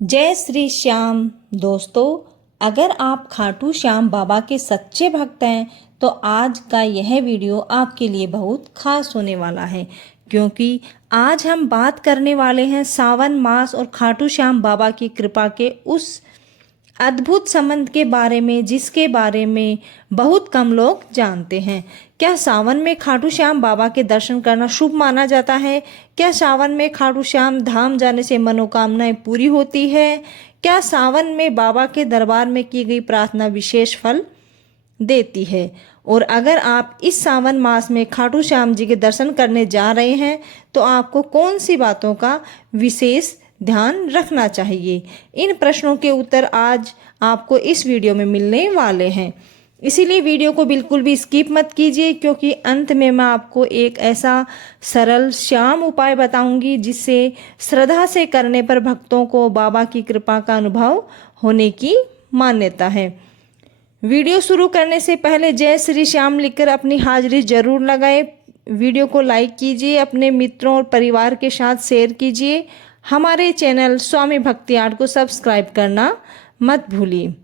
जय श्री श्याम दोस्तों। अगर आप खाटू श्याम बाबा के सच्चे भक्त हैं तो आज का यह वीडियो आपके लिए बहुत खास होने वाला है, क्योंकि आज हम बात करने वाले हैं सावन मास और खाटू श्याम बाबा की कृपा के उस अद्भुत संबंध के बारे में जिसके बारे में बहुत कम लोग जानते हैं। क्या सावन में खाटू श्याम बाबा के दर्शन करना शुभ माना जाता है? क्या सावन में खाटू श्याम धाम जाने से मनोकामनाएं पूरी होती है? क्या सावन में बाबा के दरबार में की गई प्रार्थना विशेष फल देती है? और अगर आप इस सावन मास में खाटू श्याम जी के दर्शन करने जा रहे हैं तो आपको कौन सी बातों का विशेष ध्यान रखना चाहिए? इन प्रश्नों के उत्तर आज आपको इस वीडियो में मिलने वाले हैं, इसीलिए वीडियो को बिल्कुल भी स्किप मत कीजिए, क्योंकि अंत में मैं आपको एक ऐसा सरल श्याम उपाय बताऊंगी जिससे श्रद्धा से करने पर भक्तों को बाबा की कृपा का अनुभव होने की मान्यता है। वीडियो शुरू करने से पहले जय श्री श्याम लिखकर अपनी हाजिरी जरूर लगाएं। वीडियो को लाइक कीजिए, अपने मित्रों और परिवार के साथ शेयर कीजिए। हमारे चैनल स्वामी भक्ति आर्ट को सब्सक्राइब करना मत भूलिए।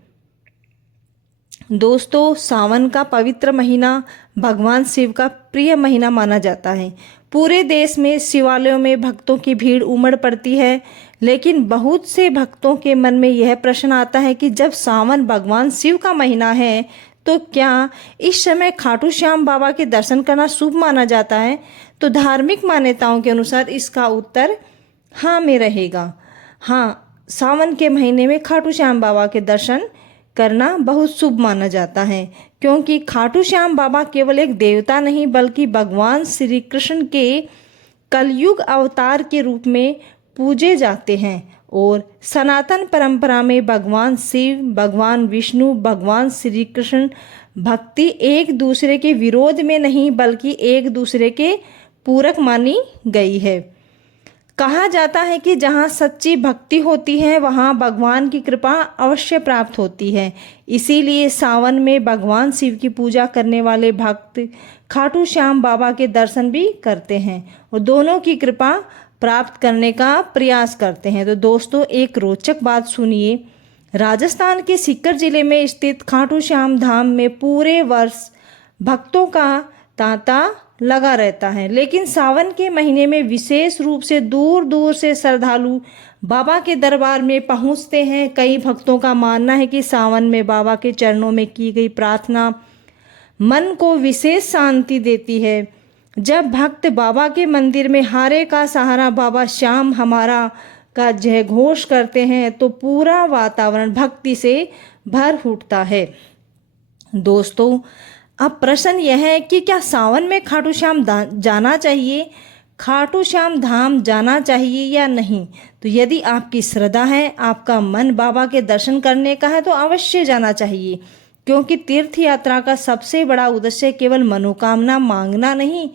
दोस्तों, सावन का पवित्र महीना भगवान शिव का प्रिय महीना माना जाता है। पूरे देश में शिवालयों में भक्तों की भीड़ उमड़ पड़ती है, लेकिन बहुत से भक्तों के मन में यह प्रश्न आता है कि जब सावन भगवान शिव का महीना है तो क्या इस समय खाटू श्याम बाबा के दर्शन करना शुभ माना जाता है? तो धार्मिक मान्यताओं के अनुसार इसका उत्तर हाँ में रहेगा। हाँ, सावन के महीने में खाटू श्याम बाबा के दर्शन करना बहुत शुभ माना जाता है, क्योंकि खाटू श्याम बाबा केवल एक देवता नहीं बल्कि भगवान श्री कृष्ण के कलयुग अवतार के रूप में पूजे जाते हैं। और सनातन परंपरा में भगवान शिव, भगवान विष्णु, भगवान श्री कृष्ण भक्ति एक दूसरे के विरोध में नहीं बल्कि एक दूसरे के पूरक मानी गई है। कहा जाता है कि जहाँ सच्ची भक्ति होती है वहाँ भगवान की कृपा अवश्य प्राप्त होती है। इसीलिए सावन में भगवान शिव की पूजा करने वाले भक्त खाटू श्याम बाबा के दर्शन भी करते हैं और दोनों की कृपा प्राप्त करने का प्रयास करते हैं। तो दोस्तों, एक रोचक बात सुनिए। राजस्थान के सीकर जिले में स्थित खाटू श्याम धाम में पूरे वर्ष भक्तों का तांता लगा रहता है, लेकिन सावन के महीने में विशेष रूप से दूर दूर से श्रद्धालु बाबा के दरबार में पहुंचते हैं। कई भक्तों का मानना है कि सावन में बाबा के चरणों में की गई प्रार्थना मन को विशेष शांति देती है। जब भक्त बाबा के मंदिर में हारे का सहारा बाबा श्याम हमारा का जय घोष करते हैं तो पूरा वातावरण भक्ति से भर उठता है। दोस्तों, अब प्रश्न यह है कि क्या सावन में खाटू श्याम जाना चाहिए, खाटू श्याम धाम जाना चाहिए या नहीं? तो यदि आपकी श्रद्धा है, आपका मन बाबा के दर्शन करने का है तो अवश्य जाना चाहिए, क्योंकि तीर्थ यात्रा का सबसे बड़ा उद्देश्य केवल मनोकामना मांगना नहीं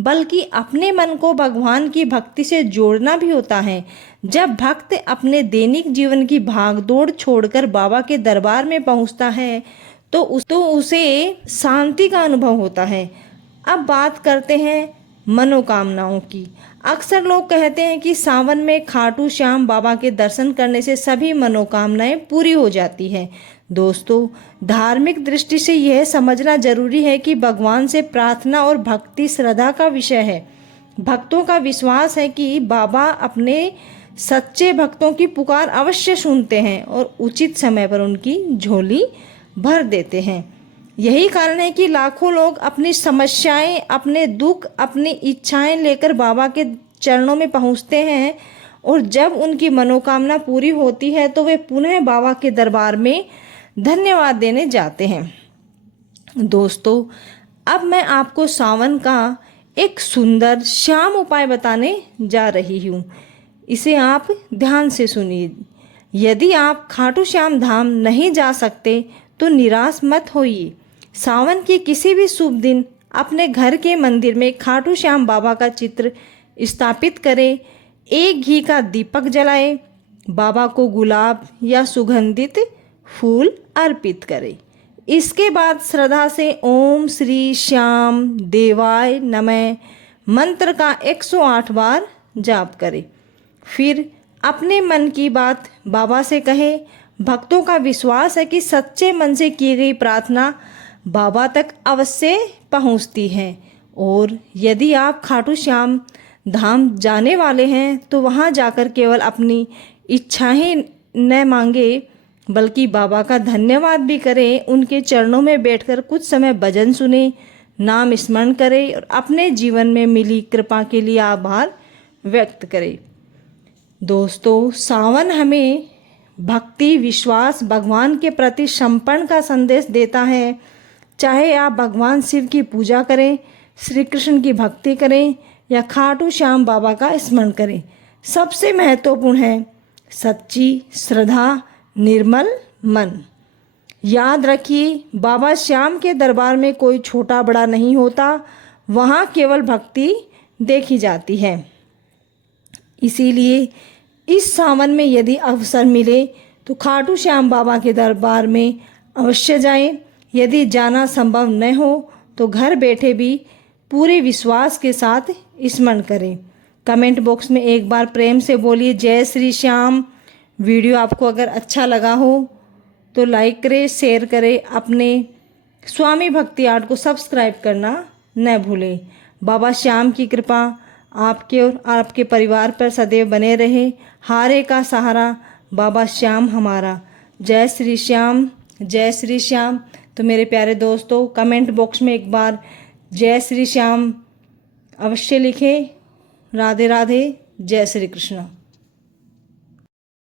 बल्कि अपने मन को भगवान की भक्ति से जोड़ना भी होता है। जब भक्त अपने दैनिक जीवन की भागदौड़ छोड़कर बाबा के दरबार में पहुंचता है तो उसे शांति का अनुभव होता है। अब बात करते हैं मनोकामनाओं की। अक्सर लोग कहते हैं कि सावन में खाटू श्याम बाबा के दर्शन करने से सभी मनोकामनाएं पूरी हो जाती हैं। दोस्तों, धार्मिक दृष्टि से यह समझना जरूरी है कि भगवान से प्रार्थना और भक्ति श्रद्धा का विषय है। भक्तों का विश्वास है कि बाबा अपने सच्चे भक्तों की पुकार अवश्य सुनते हैं और उचित समय पर उनकी झोली भर देते हैं। यही कारण है कि लाखों लोग अपनी समस्याएं, अपने दुख, अपनी इच्छाएं लेकर बाबा के चरणों में पहुंचते हैं और जब उनकी मनोकामना पूरी होती है तो वे पुनः बाबा के दरबार में धन्यवाद देने जाते हैं। दोस्तों, अब मैं आपको सावन का एक सुंदर श्याम उपाय बताने जा रही हूँ। इसे आप ध्यान से सुनिए। यदि आप खाटू श्याम धाम नहीं जा सकते तो निराश मत होइए। सावन के किसी भी शुभ दिन अपने घर के मंदिर में खाटू श्याम बाबा का चित्र स्थापित करें, एक घी का दीपक जलाएं, बाबा को गुलाब या सुगंधित फूल अर्पित करें। इसके बाद श्रद्धा से ओम श्री श्याम देवाय नमः मंत्र का 108 बार जाप करें। फिर अपने मन की बात बाबा से कहे। भक्तों का विश्वास है कि सच्चे मन से की गई प्रार्थना बाबा तक अवश्य पहुंचती है। और यदि आप खाटू श्याम धाम जाने वाले हैं तो वहां जाकर केवल अपनी इच्छाएं न मांगे बल्कि बाबा का धन्यवाद भी करें। उनके चरणों में बैठकर कुछ समय भजन सुने, नाम स्मरण करें और अपने जीवन में मिली कृपा के लिए आभार व्यक्त करें। दोस्तों, सावन हमें भक्ति, विश्वास, भगवान के प्रति समर्पण का संदेश देता है। चाहे आप भगवान शिव की पूजा करें, श्री कृष्ण की भक्ति करें या खाटू श्याम बाबा का स्मरण करें, सबसे महत्वपूर्ण है सच्ची श्रद्धा, निर्मल मन। याद रखिए, बाबा श्याम के दरबार में कोई छोटा बड़ा नहीं होता, वहाँ केवल भक्ति देखी जाती है। इसीलिए इस सावन में यदि अवसर मिले तो खाटू श्याम बाबा के दरबार में अवश्य जाएं। यदि जाना संभव न हो तो घर बैठे भी पूरे विश्वास के साथ स्मरण करें। कमेंट बॉक्स में एक बार प्रेम से बोलिए जय श्री श्याम। वीडियो आपको अगर अच्छा लगा हो तो लाइक करें, शेयर करें। अपने स्वामी भक्ति आर्ट को सब्सक्राइब करना न भूलें। बाबा श्याम की कृपा आपके और आपके परिवार पर सदैव बने रहे। हारे का सहारा बाबा श्याम हमारा। जय श्री श्याम, जय श्री श्याम। तो मेरे प्यारे दोस्तों, कमेंट बॉक्स में एक बार जय श्री श्याम अवश्य लिखें। राधे राधे, जय श्री कृष्ण।